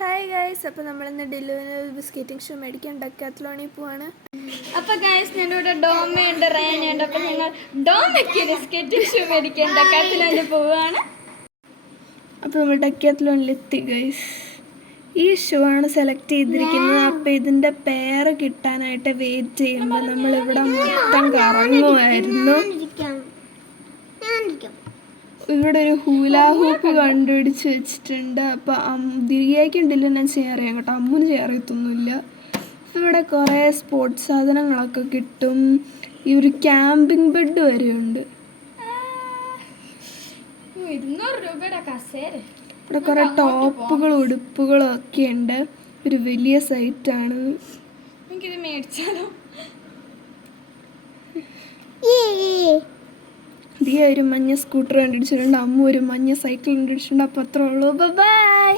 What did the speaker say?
Hi guys, അപ്പോൾ നമ്മളിന്ന് delivery skating shoe മേടിക്കാൻ ഡെക്കാത്ലോണിൽ പോവാണ്. അപ്പോൾ ഗൈസ് ഞാനിവിടെ ഡോമയുണ്ട്, റേനുണ്ട്. അപ്പോൾ ഞങ്ങൾ ഡോമയ്ക്ക് ഒരു സ്കേറ്റിംഗ് ഷൂ മേടിക്കാൻ ഡെക്കാത്ലോണിൽ പോവുകയാണ്. അപ്പോൾ നമ്മൾ ഡെക്കാത്ലോണിലെത്തി ഗൈസ്. ഈ ഷൂ ആണ് സെലക്ട് ചെയ്തിരിക്കുന്നത്. അപ്പോൾ ഇതിൻ്റെ പേര് കിട്ടാനായിട്ട് വെയിറ്റ് ചെയ്യുമ്പോൾ നമ്മളിവിടെ മൊത്തം കറങ്ങുമായിരുന്നു. ഇവിടെ ഒരു ഹൂലാ ഹൂപ്പ് കണ്ടുപിടിച്ച് വെച്ചിട്ടുണ്ട്. അപ്പോൾ ദിയയ്ക്കും ഡില്ലിനും ചെയ്യാൻ അറിയാം കേട്ടോ, അമ്മൂന് ചെയ്യാൻ അറിയത്തൊന്നുമില്ല. അപ്പോൾ ഇവിടെ കുറേ സ്പോർട്സ് സാധനങ്ങളൊക്കെ കിട്ടും. ഈ ഒരു ക്യാമ്പിംഗ് ബെഡ് വരെയുണ്ട്. 200 രൂപയുടെ കസേര. ഇവിടെ കുറേ ടോപ്പുകളും ഉടുപ്പുകളും ഒക്കെ ഉണ്ട്. ഒരു വലിയ സൈറ്റാണ്. എനിക്കിത് മേടിച്ചാലോ? ദിയ ഒരു മഞ്ഞ സ്കൂട്ടർ കണ്ടുപിടിച്ചിട്ടുണ്ട്, അമ്മ ഒരു മഞ്ഞ സൈക്കിൾ കണ്ടുപിടിച്ചിട്ടുണ്ട്. അപ്പോൾ അത്രേ ഉള്ളൂ. ബൈ.